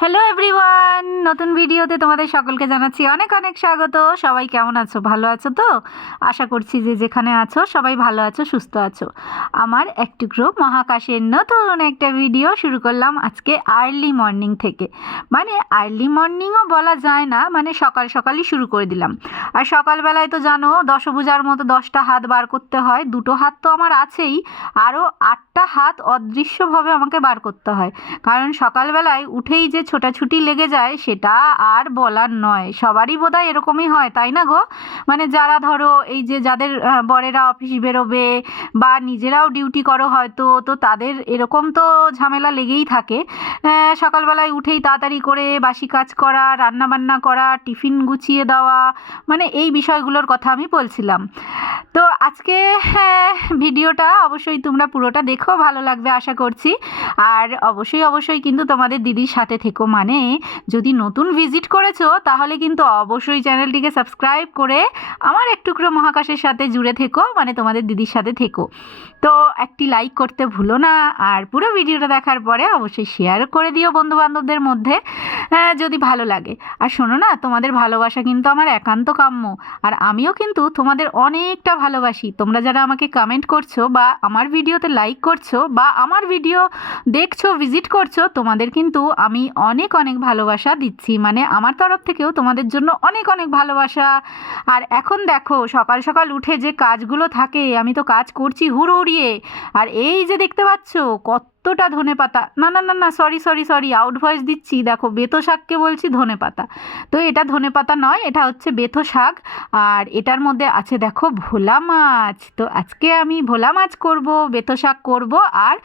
Hello everyone নতুন ভিডিওতে তোমাদের সকলকে জানাচ্ছি অনেক অনেক স্বাগত। সবাই কেমন আছো? ভালো আছো তো? আশা করছি যে যেখানে আছো, সবাই ভালো আছো, সুস্থ আছো। আমার এক টুকরো মহাকাশের নতুন একটা ভিডিও শুরু করলাম আজকে আর্লি মর্নিং থেকে। মানে আর্লি মর্নিংও বলা যায় না মানে সকাল সকালই শুরু করে দিলাম। আর সকালবেলায় তো জানো, দশভুজার মতো দশটা হাত বার করতে হয়। দুটো হাত তো আমার আছেই। আরও আটটা হাত অদৃশ্যভাবে আমাকে বার করতে হয়। কারণ সকালবেলায় উঠেই যে ছোটাছুটি লেগে যায় সেটা আর বলার নয়। সবারই বোধহয় এরকমই হয় তাই না গো? মানে যারা ধরো এই যে যাদের বরেরা অফিস বেরোবে বা নিজেরাও ডিউটি করো হয়তো তো তাদের এরকম তো ঝামেলা লেগেই থাকে। সকালবেলায় উঠেই তাড়াতাড়ি করে বাসি কাজ করা রান্না বান্না করা টিফিন গুছিয়ে দেওয়া মানে এই বিষয়গুলোর কথা আমি বলছিলাম। তো আজকে হ্যাঁ, ভিডিওটা অবশ্যই তোমরা পুরোটা দেখো ভালো লাগবে আশা করছি। আর অবশ্যই অবশ্যই কিন্তু তোমাদের দিদির সাথে থেকো। মানে যদি নতুন ভিজিট করেছ তাহলে কিন্তু অবশ্যই চ্যানেলটিকে সাবস্ক্রাইব করে আমার এক টুকরো মহাকাশের সাথে জুড়ে থেকো মানে তোমাদের দিদির সাথে থেকো। তো একটি লাইক করতে ভুলো না আর পুরো ভিডিওটা দেখার পরে অবশ্যই শেয়ার করে দিও বন্ধু বান্ধবদের মধ্যে আহ, যদি ভালো লাগে। আর শোনো না তোমাদের ভালোবাসা কিন্তু আমার একান্ত কাম্য আর আমিও কিন্তু তোমাদের অনেকটা ভালোবাসি। তোমরা যারা আমাকে কমেন্ট করছ বা আমার ভিডিওতে লাইক করছ বা আমার ভিডিও দেখছ ভিজিট করছ তোমাদের কিন্তু আমি অনেক অনেক ভালোবাসা দিচ্ছি। মানে আমার তরফ থেকেও তোমাদের জন্য অনেক অনেক ভালোবাসা। আর এখন দেখো, সকাল সকাল উঠে যে কাজগুলো থাকে, আমি তো কাজ করছি হুড়ুড়িয়ে আর এই যে দেখতে পাচ্ছ কতটা ধনে পাতা। না না না না sorry sorry sorry out voice দিচ্ছি। দেখো, বেতো শাককে বলছি ধনে পাতা। তো এটা ধনে পাতা নয়, এটা হচ্ছে বেথো শাক। আর এটার মধ্যে আছে, দেখো, ভোলা মাছ। তো আজকে আমি ভোলা মাছ করব বেথো শাক করব আর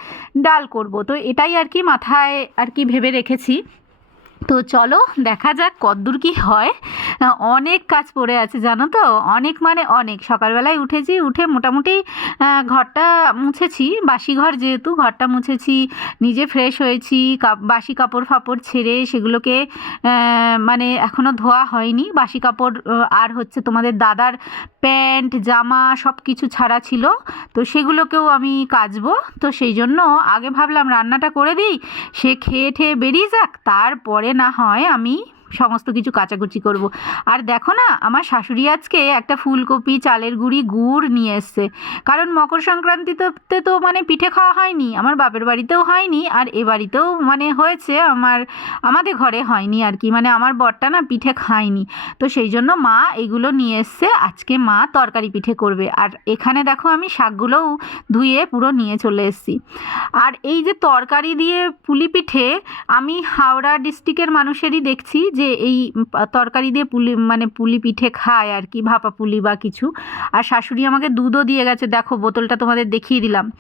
ডাল করব। তো এটাই আর কি মাথায় আর কি ভেবে রেখেছি। তো চলো দেখা যাক কদ্দূর কি হয়। অনেক কাজ পড়ে আছে, জানো তো? অনেক মানে অনেক। সকালবেলায় উঠেছি, উঠে মোটামুটি ঘরটা মুছেছি। বাসি ঘর যেহেতু, ঘরটা মুছেছি। নিজে ফ্রেশ হয়েছি বাসি কাপড় ফাপড় ছেড়ে সেগুলোকে মানে এখনও ধোয়া হয়নি। বাসি কাপড় আর হচ্ছে তোমাদের দাদার প্যান্ট, জামা সব কিছু ছাড়া ছিল। তো সেগুলোকেও আমি কাচবো। তো সেই জন্য আগে ভাবলাম রান্নাটা করে দিই। সে খেয়ে ঠেয়ে বেরিয়ে যাক, তারপরে না হয় আমি সমস্ত কিছু কাচাকুচি করব। আর দেখো না, আমার শাশুড়ি আজকে একটা ফুলকপি, চালের গুঁড়ি, গুড় নিয়ে এসছে। কারণ মকর সংক্রান্তিতে তো মানে পিঠে খাওয়া হয়নি, আমার বাপের বাড়িতেও হয়নি, আর এ বাড়িতেও মানে হয়েছে, আমার, আমাদের ঘরে হয়নি আর কি। মানে আমার বরটা না পিঠে খায়নি। তো সেই জন্য মা এগুলো নিয়ে এসছে, আজকে মা তরকারি পিঠে করবে। আর এখানে দেখো আমি শাকগুলোও ধুয়ে পুরো নিয়ে চলে এসেছি। আর এই যে তরকারি দিয়ে পুলি পিঠে, আমি হাওড়া ডিস্ট্রিক্টের মানুষেরই দেখছি যে এই তরকারি দিয়ে পুলি মানে পুলি পিঠে খায় আর কি, ভাপা পুলি বা কিছু। আর শাশুড়ি আমাকে দুধও দিয়ে গেছে। দেখো, বোতলটা তোমাদের দেখিয়ে দিলাম।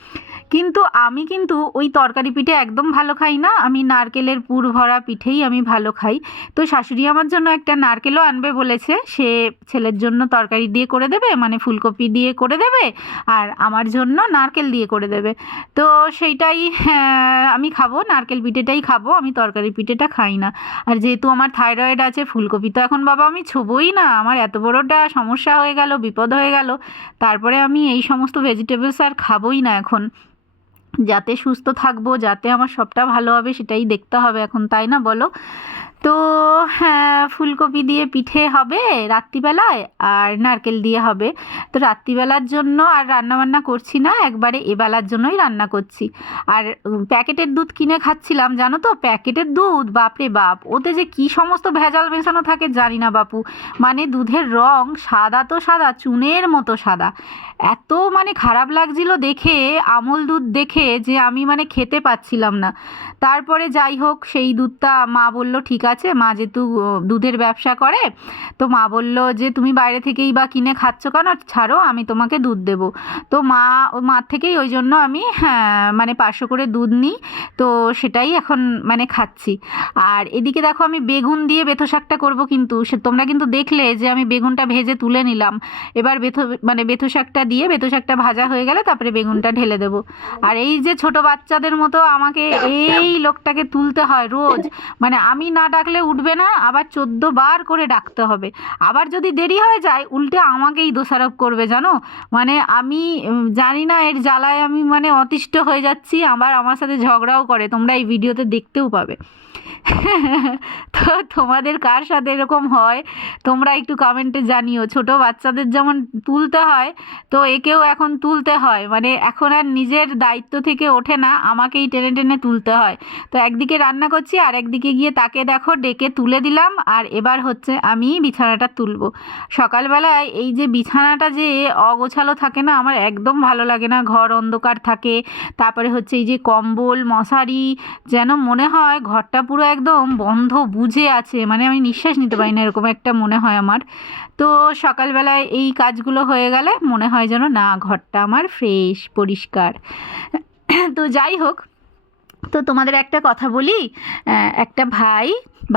কিন্তু আমি কিন্তু ওই তরকারি পিঠে একদম ভালো খাই না। আমি নারকেলের পুর ভরা পিঠেই আমি ভালো খাই। তো শাশুড়ি আমার জন্য একটা নারকেলও আনবে বলেছে। সে ছেলের জন্য তরকারি দিয়ে করে দেবে মানে ফুলকপি দিয়ে করে দেবে আর আমার জন্য নারকেল দিয়ে করে দেবে। তো সেইটাই হ্যাঁ, আমি খাব নারকেল পিঠেটাই খাব। আমি তরকারি পিঠেটা খাই না। আর যেহেতু আমার থাইরয়েড আছে ফুলকপি তো এখন বাবা আমি ছুবোই না। আমার এত বড়টা সমস্যা হয়ে গেল বিপদ হয়ে গেল। তারপরে আমি এই সমস্ত ভেজিটেবলস আর খাবোই না এখন। যাতে সুস্থ থাকব, যাতে আমার সবটা ভালো হবে সেটাই দেখতে হবে এখন, তাই না বলো? তো হ্যাঁ ফুলকপি দিয়ে পিঠে হবে রাত্রিবেলায় আর নারকেল দিয়ে হবে। তো রাত্রিবেলার জন্য আর রান্না বান্না করছি না, একবারে এবেলার জন্যই রান্না করছি। আর প্যাকেটের দুধ কিনে খাচ্ছিলাম, জানো তো? প্যাকেটের দুধ, বাপরে বাপ! ওতে যে কি সমস্ত ভেজাল মেশানো থাকে জানি না বাপু। মানে দুধের রং সাদা তো সাদা, চুনের মতো সাদা। এত মানে খারাপ লাগছিল দেখে, আমল দুধ দেখে যে আমি মানে খেতে পাচ্ছিলাম না। তারপরে যাই হোক, সেই দুধটা মা বলল, ঠিক আছে মা যেহেতু দুধের ব্যবসা করে, তো মা বলল যে, তুমি বাইরে থেকেই বা কিনে খাচ্ছ কেন? ছাড়ো, আমি তোমাকে দুধ দেবো। তো মা, ও মার থেকেই ওই জন্য আমি হ্যাঁ মানে পাঁচশো করে দুধ নিই, তো সেটাই এখন মানে খাচ্ছি। আর এদিকে দেখো, আমি বেগুন দিয়ে বেথো শাকটা করব কিন্তু, সে, তোমরা কিন্তু দেখলে যে, আমি বেগুনটা ভেজে তুলে নিলাম। এবার বেথো মানে বেথো শাকটা দিয়ে, বেথো শাকটা ভাজা হয়ে গেলে তারপরে বেগুনটা ঢেলে দেবো। আর এই যে, ছোট বাচ্চাদের মতো আমাকে এই লোকটাকে তুলতে হয় রোজ মানে আমি না ডাকলে উঠবে না, আবার চোদ্দ বার করে ডাকতে হবে। আবার যদি দেরি হয়ে যায়, উল্টে আমাকেই দোষারোপ করবে, জানো? মানে আমি জানি না, এর জ্বালায় আমি মানে অতিষ্ঠ হয়ে যাচ্ছি, আবার আমার সাথে ঝগড়াও করে, তোমরা এই ভিডিওতে দেখতেও পাবে। তো তোমাদের কার সাথে এরকম হয়? তোমরা একটু কমেন্টে জানিও। ছোট বাচ্চাদের যেমন তুলতে হয়, তো একেও এখন তুলতে হয়। মানে এখন আর নিজের দায়িত্ব থেকে ওঠে না, আমাকেই টেনে টেনে তুলতে হয়। তো একদিকে রান্না করছি, আর একদিকে গিয়ে তাকে দেখো, ডেকে তুলে দিলাম, আর এবার হচ্ছে আমি বিছানাটা তুলবো। সকালবেলায় এই যে বিছানাটা যে অগোছালো থাকে না, আমার একদম ভালো লাগে না। ঘর অন্ধকার থাকে, তারপরে হচ্ছে এই যে কম্বল, মশারি, যেন মনে হয় ঘরটা পুরো একদম বন্ধ বুঝে আছে মানে আমি নিঃশ্বাস নিতে পারি না এরকম একটা মনে হয় আমার। তো সকালবেলায় এই কাজগুলো হয়ে গেলে মনে হয় যেন না, ঘরটা আমার ফ্রেশ পরিষ্কার। তো যাই হোক তো তোমাদের একটা কথা বলি একটা ভাই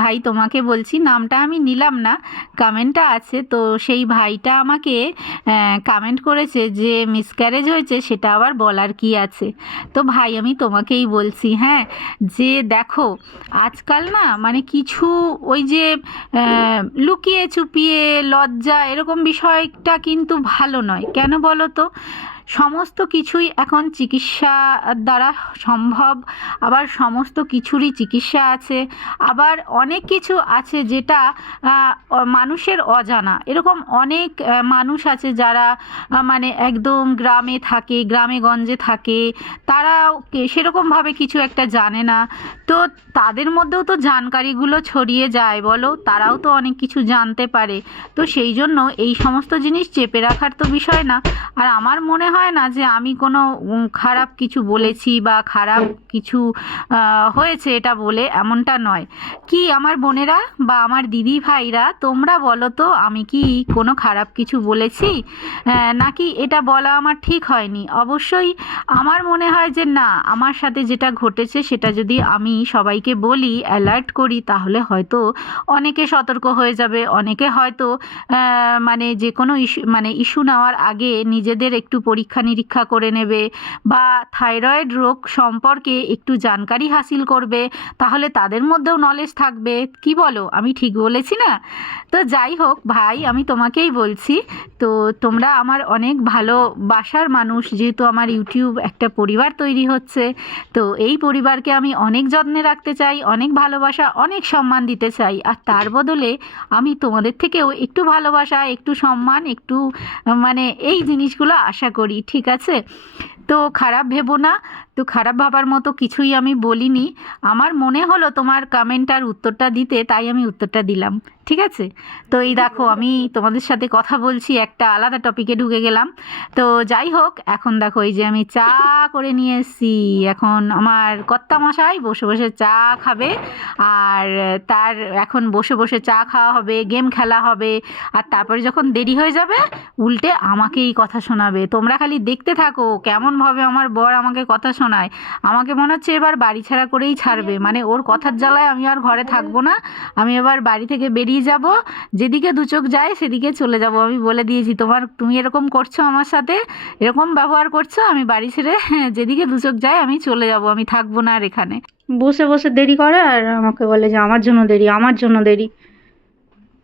ভাই তোমাকে বলছি, নামটা আমি নিলাম না কমেন্টটা আছে, তো সেই ভাইটা আমাকে কমেন্ট করেছে যে মিসক্যারেজ হয়েছে, সেটা আবার বলার কি আছে? তো ভাই আমি তোমাকেই বলছি হ্যাঁ যে দেখো, আজকাল না মানে কিছু ওই যে লুকিয়ে চুপিয়ে লজ্জা, এরকম বিষয়টা কিন্তু ভালো নয়। কেন বলো তো? সমস্ত কিছুই এখন চিকিৎসা দ্বারা সম্ভব। আবার সমস্ত কিছুরই চিকিৎসা আছে। আবার অনেক কিছু আছে যেটা মানুষের অজানা। এরকম অনেক মানুষ আছে যারা মানে একদম গ্রামে থাকে গ্রামে গঞ্জে থাকে। তারাও সেরকমভাবে কিছু একটা জানে না। তো তাদের মধ্যেও তো জানকারিগুলো ছড়িয়ে যায় বলো। তারাও তো অনেক কিছু জানতে পারে। তো সেই জন্য এই সমস্ত জিনিস চেপে রাখার তো বিষয় না। আর আমার মনে হয় না যে আমি কোনো খারাপ কিছু বলেছি বা খারাপ কিছু হয়েছে এটা বলে এমনটা নয়। কি আমার বোনেরা বা আমার দিদি ভাইরা, তোমরা বলো তো আমি কি কোনো খারাপ কিছু বলেছি? নাকি এটা বলা আমার ঠিক হয়নি? অবশ্যই আমার মনে হয় যে না, আমার সাথে যেটা ঘটেছে সেটা যদি আমি সবাইকে বলি অ্যালার্ট করি, তাহলে হয়তো অনেকে সতর্ক হয়ে যাবে, অনেকে হয়তো মানে যে কোনো ইস্যু মানে ইস্যু নেওয়ার আগে নিজেদের একটু পরীক্ষা নিরীক্ষা করে নেবে বা থাইরয়েড রোগ সম্পর্কে একটু জানকারি হাসিল করবে, তাহলে তাদের মধ্যেও নলেজ থাকবে। কি বলো? আমি ঠিক বলেছি না? তো যাই হোক, ভাই, আমি তোমাকেই বলছি, তো তোমরা আমার অনেক ভালোবাসার মানুষ, যেহেতু আমার ইউটিউব একটা পরিবার তৈরি হচ্ছে, তো এই পরিবারকে আমি অনেক যত্নে রাখতে চাই, অনেক ভালোবাসা, অনেক সম্মান দিতে চাই। আর তার বদলে আমি তোমাদের থেকেও একটু ভালোবাসা, একটু সম্মান, একটু মানে এই জিনিসগুলো আশা করি। ঠিক আছে? তো খারাপ ভেবো না। তো খারাপ ভাবার মতো কিছুই আমি বলিনি। আমার মনে হলো তোমার কমেন্টার উত্তরটা দিতে, তাই আমি উত্তরটা দিলাম। ঠিক আছে? তো এই দেখো, আমি তোমাদের সাথে কথা বলছি, একটা আলাদা টপিকে ঢুকে গেলাম। তো যাই হোক, এখন দেখো, এই যে আমি চা করে নিয়ে এসেছি। এখন আমার কর্তা মশাই বসে বসে চা খাবে, আর তার এখন বসে বসে চা খাওয়া হবে, গেম খেলা হবে, আর তারপরে যখন দেরি হয়ে যাবে, উল্টে আমাকেই কথা শোনাবে। তোমরা খালি দেখতে থাকো, কেমনভাবে আমার বর আমাকে কথা শোনায় আমাকে মনে হচ্ছে এবার বাড়ি ছাড়া করেই ছাড়বে। মানে ওর কথার জ্বালায় আমি আর ঘরে থাকব না। আমি এবার বাড়ি থেকে বেরিয়ে যাব। যেদিকে দু চোখ যায় সেদিকে চলে যাব। আমি বলে দিয়েছি তোমার তুমি এরকম করছ আমার সাথে এরকম ব্যবহার করছ আমি বাড়ি ছেড়ে হ্যাঁ, যেদিকে দু চোখ যায় আমি চলে যাব। আমি থাকব না আর এখানে। বসে বসে দেরি করে আর আমাকে বলে যে আমার জন্য দেরি আমার জন্য দেরি।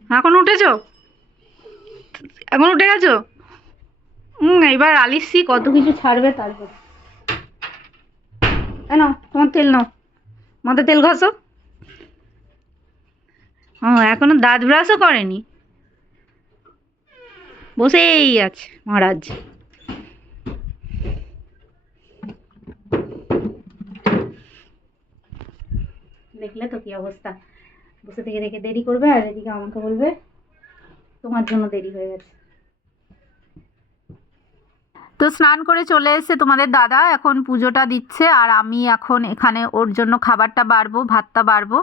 এখন উঠেছো? এখন উঠে গেছো? হুম এবার আলিসি কত কিছু ছাড়বে তারপর। কেন তোমার তেল নাও। মাথায় তেল ঘষো। ও এখনও দাঁত ব্রাশও করেনি। বসেই আছে, মহারাজ। দেখলে তো কি অবস্থা। বসে থেকে থেকে দেরি করবে, আর এদিকে আমাকে বলবে, তোমার জন্য দেরি হয়ে গেছে। তো স্নান করে চলে এসেছে তোমাদের দাদা এখন পুজোটা দিচ্ছে আর আমি এখন এখানে ওর জন্য খাবারটা বাড়বো, ভাতটা বাড়বো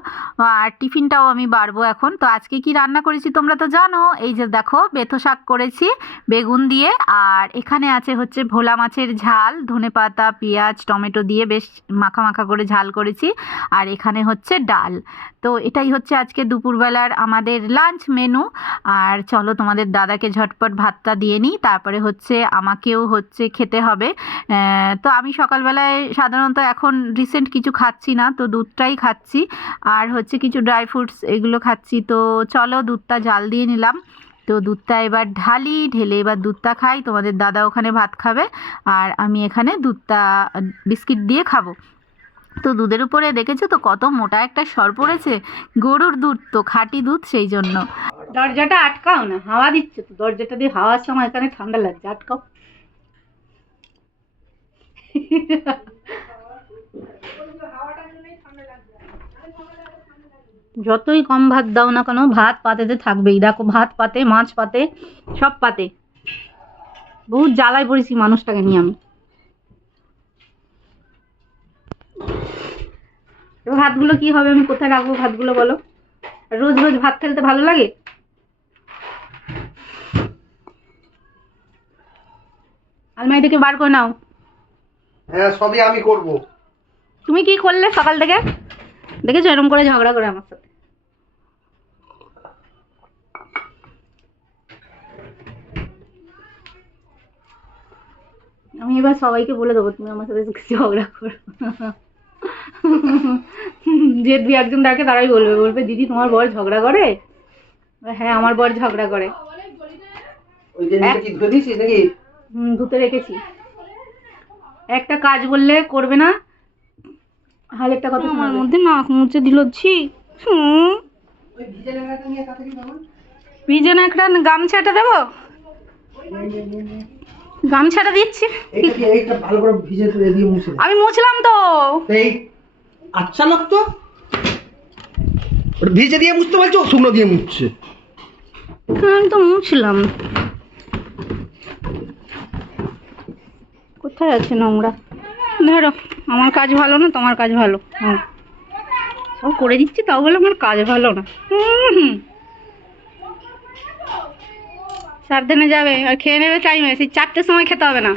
আর টিফিনটাও আমি বাড়বো এখন। তো আজকে কি রান্না করেছি তোমরা তো জানো? এই যে দেখো, বেথো শাক করেছি, বেগুন দিয়ে আর এখানে আছে হচ্ছে ভোলা মাছের ঝাল, ধনে পাতা, পেঁয়াজ, টমেটো দিয়ে বেশ মাখা মাখা করে ঝাল করেছি। আর এখানে হচ্ছে ডাল। তো এটাই হচ্ছে আজকে দুপুরবেলার আমাদের লাঞ্চ মেনু আর চলো তোমাদের দাদাকে ঝটপট ভাতটা দিয়ে নিই, তারপরে হচ্ছে আমাকেও হচ্ছে খেতে হবে। তো আমি সকালবেলায় সাধারণত এখন রিসেন্ট কিছু খাচ্ছি না, তো দুধটাই খাচ্ছি। আর হচ্ছে কিছু ড্রাই ফ্রুটস এগুলো খাচ্ছি। তো চলো দুধটা জাল দিয়ে নিলাম। তো দুধটা এবার ঢালি, ঢেলে এবার দুধটা খাই। তোমাদের দাদা ওখানে ভাত খাবে। আর আমি এখানে দুধটা, বিস্কিট দিয়ে খাব। তো দুধের উপরে দেখেছ তো কত মোটা একটা সর পড়েছে? গরুর দুধ তো, খাঁটি দুধ সেই জন্য। দরজাটা আটকাও না, হাওয়া দিচ্ছে তো, দরজাটা দিয়ে হাওয়ার সময় এখানে ঠান্ডা লাগছে, আটকাও। যতই কম ভাত দাও না কেন, ভাত পাতেতে থাকবেই। দেখো, ভাত পাতে, মাছ পাতে, সব পাতে। বহুত জ্বালায় পড়েছি মানুষটাকে নিয়ে আমি। এবার ভাতগুলো কি হবে? আমি কোথায় রাখব ভাতগুলো বলো? রোজ রোজ ভাত খেলতে ভালো লাগে। আলমারি থেকে বার করে নাও। হ্যাঁ সবই আমি করব। তুমি কি করলে সকাল থেকে? দেখেছ এরকম করে ঝগড়া করে আমার সাথে? আমি এবার সবাইকে বলে দেবো তুমি আমার সাথে ঝগড়া করো। যে দুই একজন দেখে তারাই বলবে বলবে দিদি তোমার বর ঝগড়া করে? হ্যাঁ আমার বর ঝগড়া করে। ওই যে নিচে কি ধুয়ে দিয়েছিস নাকি হুম ধুতে রেখেছি। একটা কাজ বললে করবে না? হালে একটা কথা আমার মধ্যে নাক মুছে দিল ছি। ভিজে না একটা গামছাটা দেবো? গামছাটা দিচ্ছি। এইটা ভালো করে ভিজে দিয়ে মুছে আমি মুছলাম তো। এই আচ্ছা লোক তো। ভিজে দিয়ে মুছতে বলছো শুকনো দিয়ে মুছছে। হ্যাঁ, আমি তো মুছলাম। কোথায় আছে নোংরা? ধরো আমার কাজ ভালো না তোমার কাজ ভালো। হুম। সব করে দিচ্ছি তাও বলে আমার কাজ ভালো না। হুম হুম। সাবধানে যাবে, আর খেয়ে নেবে টাইমে সেই চারটের সময় খেতে হবে না।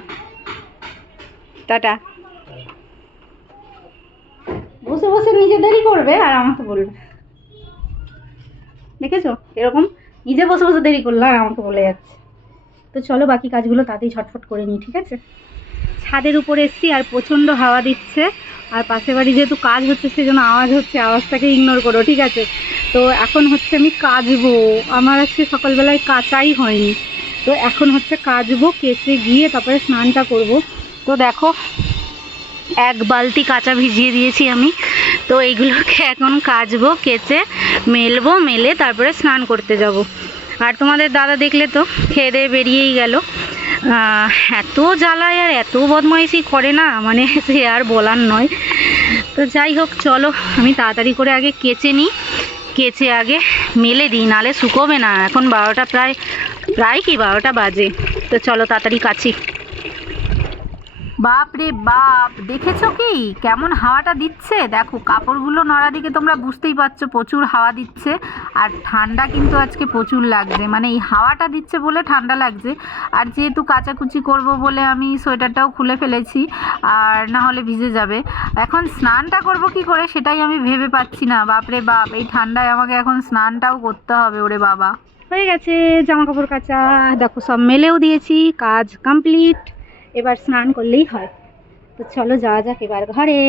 টাটা। বসে বসে নিজেদেরই করবে, আর আমাকে বলবে। দেখেছ? এরকম নিজে বসে বসে দেরি করল আর আমাকে বলে যাচ্ছে। তো চলো বাকি কাজগুলো তাতেই ছটফট করে নিই, ঠিক আছে? ছাদের উপরে এসছি আর প্রচণ্ড হাওয়া দিচ্ছে। আর পাশে বাড়ি যেহেতু কাজ হচ্ছে, সেজন্য আওয়াজ হচ্ছে, আওয়াজটাকে ইগনোর করো, ঠিক আছে? তো এখন হচ্ছে আমি কাচবো আমার আজকে সকালবেলায় কাচাই হয়নি। তো এখন হচ্ছে কাচবো কেচে গিয়ে তারপরে স্নানটা করব। তো দেখো, এক বালতি কাঁচা ভিজিয়ে দিয়েছি আমি। তো এইগুলোকে এখন কাচবো কেচে, মেলবো, মেলে তারপরে স্নান করতে যাব। আর তোমাদের দাদা দেখলে তো, খেয়ে দিয়ে বেরিয়েই গেল। এত জ্বালায় আর এত বদমাইশি করে না মানে সে আর বলার নয়। তো যাই হোক, চলো, আমি তাড়াতাড়ি করে আগে কেচে নিই। কেচে আগে মেলে দিই, নালে শুকোবে না। এখন বারোটা প্রায় প্রায় কি বারোটা বাজে। তো চলো, তাড়াতাড়ি কাচি। বাপ রে বাপ, দেখেছ কি? কেমন হাওয়াটা দিচ্ছে? দেখো, কাপড়গুলো নড়া দিকে তোমরা বুঝতেই পারছ, প্রচুর হাওয়া দিচ্ছে। আর ঠান্ডা কিন্তু আজকে প্রচুর লাগছে। মানে এই হাওয়াটা দিচ্ছে বলে ঠান্ডা লাগছে। আর যেহেতু কাচাকুচি করব বলে আমি সোয়েটারটাও খুলে ফেলেছি, আর না হলে ভিজে যাবে। এখন স্নানটা করব কি করে সেটাই আমি ভেবে পাচ্ছি না। বাপ রে বাপ, এই ঠান্ডায় আমাকে এখন স্নানটাও করতে হবে, ওরে বাবা। হয়ে গেছে জামা কাপড় কাচা। দেখো, সব মেলেও দিয়েছি, কাজ কমপ্লিট এবার স্নান করলেই হয়। তো চলো যাওয়া যাক এবার ঘরে।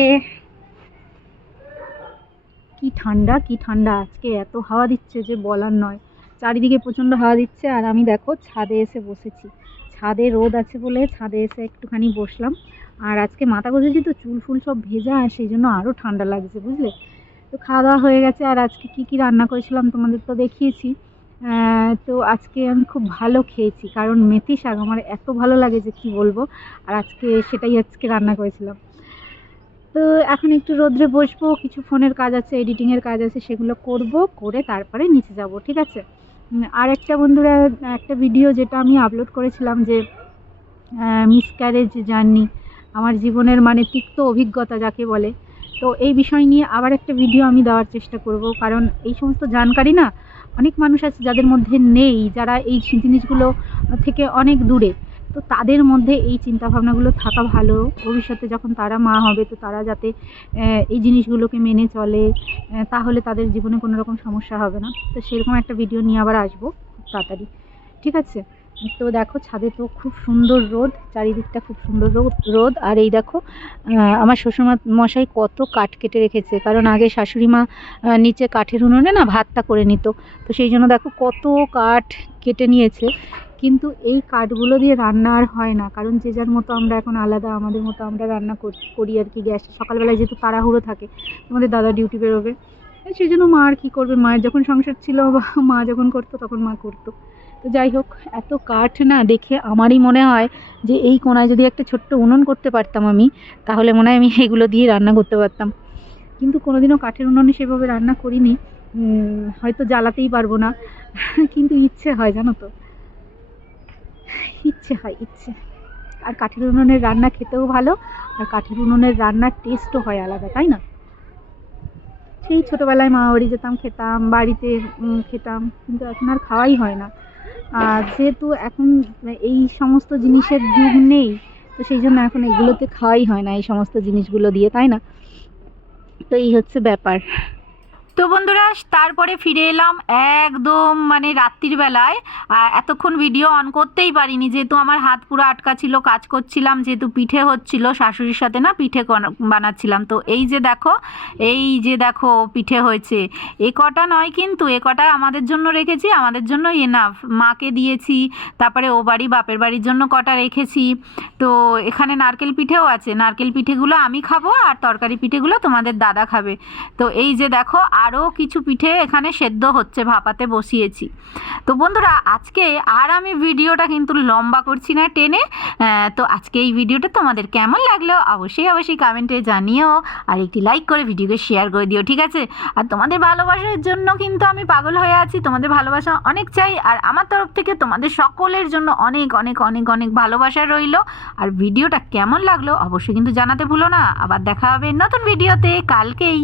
কি ঠান্ডা কি ঠান্ডা আজকে এত হাওয়া দিচ্ছে যে বলার নয়। চারিদিকে প্রচণ্ড হাওয়া দিচ্ছে আর আমি দেখো ছাদে এসে বসেছি। ছাদে রোদ আছে বলে ছাদে এসে একটুখানি বসলাম। আর আজকে মাথা গুঁজেছি তো চুল ফুল সব ভেজা সেই জন্য আরও ঠান্ডা লাগছে, বুঝলে? তো খাওয়া দাওয়া হয়ে গেছে আর আজকে কি কি রান্না করেছিলাম তোমাদের তো দেখিয়েছি। তো আজকে আমি খুব ভালো খেয়েছি, কারণ মেথি শাক আমার এত ভালো লাগে যে কি বলব, আর আজকে সেটাই আজকে রান্না করেছিলাম। তো এখন একটু রোদ্রে বসবো, কিছু ফোনের কাজ আছে, এডিটিংয়ের কাজ আছে, সেগুলো করব, করে তারপরে নিচে যাব, ঠিক আছে? আর একটা বন্ধুরা, একটা ভিডিও যেটা আমি আপলোড করেছিলাম যে মিসক্যারেজ জার্নি আমার জীবনের মানে তিক্ত অভিজ্ঞতা যাকে বলে। তো এই বিষয় নিয়ে আবার একটা ভিডিও আমি দেওয়ার চেষ্টা করব, কারণ এই সমস্ত জানকারি না অনেক মানুষ আছে যাদের মধ্যে নেই, যারা এই জিনিসগুলো থেকে অনেক দূরে। তো তাদের মধ্যে এই চিন্তাভাবনাগুলো থাকা ভালো। ভবিষ্যতে যখন তারা মা হবে, তো তারা যাতে এই জিনিসগুলোকে মেনে চলে তাহলে তাদের জীবনে কোনো রকম সমস্যা হবে না। তো সেরকম একটা ভিডিও নিয়ে আবার আসব তাড়াতাড়ি। ঠিক আছে? তো দেখো ছাদে তো খুব সুন্দর রোদ, চারিদিকটা খুব সুন্দর রোদ আর এই দেখো আমার শ্বশুরমা মশাই কত কাঠ কেটে রেখেছে। কারণ আগে শাশুড়ি মা নিচে কাঠের উনুনে না ভাতটা করে নিত। তো সেই জন্য দেখো কত কাঠ কেটে নিয়েছে। কিন্তু এই কাঠগুলো দিয়ে রান্না আর হয় না। কারণ যে যার মতো আমরা এখন আলাদা, আমাদের মতো আমরা রান্না কর- করি আর কি গ্যাস। সকালবেলায় যেহেতু তাড়াহুড়ো থাকে আমাদের দাদা ডিউটি বেরোবে। সেই জন্য মা আর কী করবে? মায়ের যখন সংসার ছিল, বা মা যখন করতো, তখন মা করতো। তো যাই হোক, এত কাঠ না দেখে আমারই মনে হয় যে এই কোনায় যদি একটা ছোট্ট উনুন করতে পারতাম আমি, তাহলে মনে হয় আমি এগুলো দিয়ে রান্না করতে পারতাম। কিন্তু কোনোদিনও কাঠের উনুনে সেভাবে রান্না করিনি হয়তো জ্বালাতেই পারব না। কিন্তু ইচ্ছে হয়, জানো তো। ইচ্ছে হয়, ইচ্ছে। আর কাঠের উনুনের রান্না খেতেও ভালো, আর কাঠের উনুনের রান্নার টেস্টও হয় আলাদা, তাই না? সেই ছোটোবেলায় মা বাড়ি যেতাম খেতাম, বাড়িতে খেতাম, কিন্তু এখন আর খাওয়াই হয় না। যেহেতু এখন এই সমস্ত জিনিসের যুগ নেই, তো সেই জন্য এখন এগুলোতে খাওয়াই হয় না এই সমস্ত জিনিসগুলো দিয়ে, তাই না? তো এই হচ্ছে ব্যাপার। তো বন্ধুরা, তারপরে ফিরে এলাম একদম মানে রাত্রির বেলায়। এতক্ষণ ভিডিও অন করতেই পারিনি, যেহেতু আমার হাত পুরো আটকা ছিল, কাজ করছিলাম, যেহেতু পিঠে হচ্ছিল, শাশুড়ির সাথে না পিঠে বানাচ্ছিলাম। তো এই যে দেখো, এই যে দেখো পিঠে হয়েছে। এ কটা নয় কিন্তু, এ কটা আমাদের জন্য রেখেছি, আমাদের জন্য এনাফ মাকে দিয়েছি, তারপরে ও বাড়ি, বাপের বাড়ির জন্য কটা রেখেছি। তো এখানে নারকেল পিঠেও আছে। নারকেল পিঠেগুলো আমি খাব আর তরকারি পিঠেগুলো তোমাদের দাদা খাবে। তো এই যে দেখো আরও কিছু পিঠে এখানে সেদ্ধ হচ্ছে, ভাপাতে বসিয়েছি। তো বন্ধুরা, আজকে আর আমি ভিডিওটা কিন্তু লম্বা করছি না টেনে। তো আজকে এই ভিডিওটা তোমাদের কেমন লাগল অবশ্যই অবশ্যই কমেন্টে জানিও আর একটি লাইক করে ভিডিওকে শেয়ার করে দিও, ঠিক আছে? আর তোমাদের ভালোবাসার জন্য কিন্তু আমি পাগল হয়ে আছি, তোমাদের ভালোবাসা অনেক চাই আর আমার তরফ থেকে তোমাদের সকলের জন্য অনেক অনেক অনেক অনেক ভালোবাসা রইল। আর ভিডিওটা কেমন লাগল অবশ্যই কিন্তু জানাতে ভুলো না। আবার দেখা হবে নতুন ভিডিওতে, কালকেই।